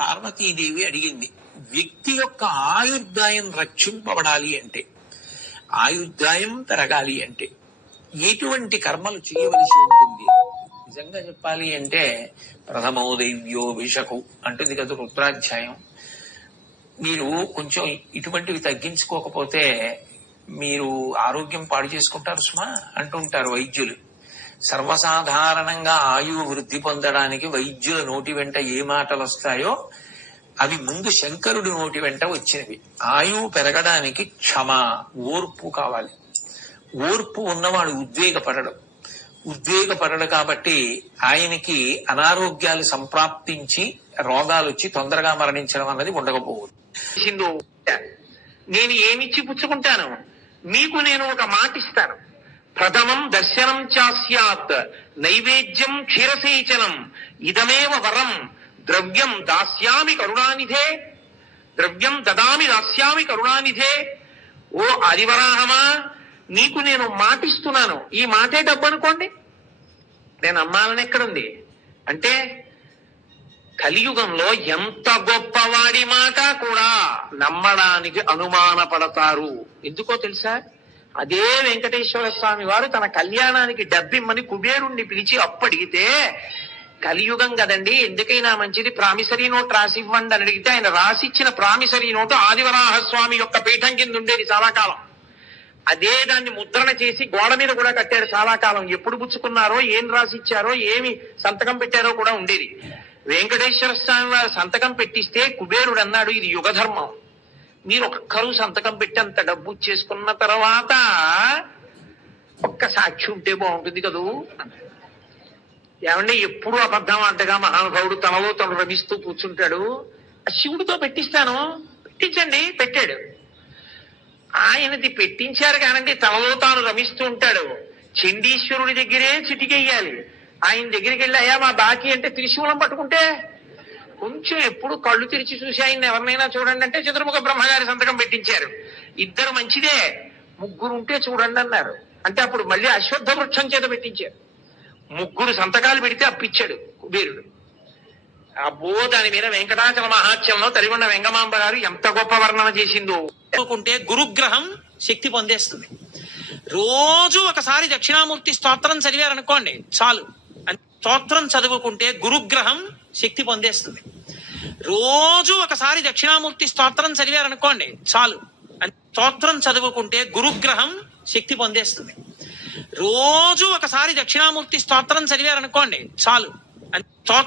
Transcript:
పార్వతీదేవి అడిగింది, వ్యక్తి యొక్క ఆయుర్దాయం రక్షింపబడాలి అంటే, ఆయుర్దాయం పెరగాలి అంటే ఎటువంటి కర్మలు చేయవలసి ఉంటుంది? నిజంగా చెప్పాలి అంటే ప్రథమో దైవ్యో విషకు అంటుంది కదా రుద్రాధ్యాయం. మీరు కొంచెం ఇటువంటివి తగ్గించుకోకపోతే మీరు ఆరోగ్యం పాడు చేసుకుంటారు సుమా అంటుంటారు వైద్యులు. సర్వసాధారణంగా ఆయువు వృద్ధి పొందడానికి వైద్యుల నోటి వెంట ఏ మాటలు వస్తాయో అవి ముందు శంకరుడి నోటి వెంట వచ్చినవి. ఆయువు పెరగడానికి క్షమ, ఓర్పు కావాలి. ఓర్పు ఉన్నవాడు ఉద్వేగపడడు కాబట్టి ఆయనకి అనారోగ్యాలు సంప్రాప్తించి రోగాలు వచ్చి తొందరగా మరణించడం అన్నది ఉండకపోవచ్చు. నేను ఏమిచ్చి పుచ్చుకుంటాను? మీకు నేను ఒక మాట ఇస్తాను. ప్రథమం దర్శనం చాస్యాత్ నైవేద్యం క్షీరసేచనం ఇదమేవ వరం ద్రవ్యం దాస్యామి కరుణానిధే, ద్రవ్యం దదామి దాస్యామి కరుణానిధే. ఓ ఆదివరాహమా, నీకు నేను మాటిస్తున్నాను. ఈ మాటే డబ్బు అనుకోండి. నేను అమ్మాలని ఎక్కడుంది అంటే, కలియుగంలో ఎంత గొప్పవాడి మాట కూడా నమ్మడానికి అనుమాన పడతారు. ఎందుకో తెలుసా? అదే వెంకటేశ్వర స్వామి వారు తన కళ్యాణానికి డబ్బిమ్మని కుబేరుణ్ణి పిలిచి అప్పడిగితే, కలియుగం కదండి, ఎందుకైనా మంచిది ప్రామిసరీ నోట్ రాసి ఇవ్వండి అని అడిగితే ఆయన రాసిచ్చిన ప్రామిసరీ నోటు ఆదివరాహస్వామి యొక్క పీఠం కింద ఉండేది చాలా కాలం. అదే దాన్ని ముద్రణ చేసి గోడ మీద కూడా కట్టారు చాలా కాలం. ఎప్పుడు పుచ్చుకున్నారో, ఏం రాసిచ్చారో, ఏమి సంతకం పెట్టారో కూడా ఉండేది. వెంకటేశ్వర స్వామి వారు సంతకం పెట్టిస్తే కుబేరుడు అన్నాడు, ఇది యుగధర్మం, మీరు ఒక్కరు సంతకం పెట్టి అంత డబ్బు చేసుకున్న తర్వాత ఒక్క సాక్షి ఉంటే బాగుంటుంది కదూ. ఏమంటే ఎప్పుడు అబద్ధం అంటగా మహానుభావుడు తనలో తను రమిస్తూ కూర్చుంటాడు. శివుడితో పెట్టిస్తాను, పెట్టించండి. పెట్టాడు. ఆయనది పెట్టించారు కానండి తనలో తాను రమిస్తూ ఉంటాడు. చండీశ్వరుడి దగ్గరే చిటికెయ్యాలి. ఆయన దగ్గరికి వెళ్ళి అయ్యా మా బాకీ అంటే త్రిశూలం పట్టుకుంటే కొంచెం ఎప్పుడు కళ్ళు తెరిచి చూసి ఆయన ఎవరినైనా చూడండి అంటే చతుర్ముఖ బ్రహ్మగారి సంతకం పెట్టించారు. ఇద్దరు మంచిదే, ముగ్గురు ఉంటే చూడండి అన్నారు. అంటే అప్పుడు మళ్ళీ అశ్వత్థ వృక్షం చేత పెట్టించారు. ముగ్గురు సంతకాలు పెడితే అప్పిచ్చాడు కుబేరుడు. అబ్బో, దాని మీద వెంకటాచల మహాత్యంలో తరిగొండ వెంగమాంబ గారు ఎంత గొప్ప వర్ణన చేసిందో. అనుకుంటే గురుగ్రహం శక్తి పొందేస్తుంది. రోజు ఒకసారి దక్షిణామూర్తి స్తోత్రం చదివారనుకోండి చాలు. స్తోత్రం చదువుకుంటే గురుగ్రహం శక్తి పొందేస్తుంది. రోజు ఒకసారి దక్షిణామూర్తి స్తోత్రం చదివారనుకోండి చాలు. స్తోత్రం చదువుకుంటే గురుగ్రహం శక్తి పొందేస్తుంది. రోజు ఒకసారి దక్షిణామూర్తి స్తోత్రం చదివారనుకోండి చాలు. స్తోత్రం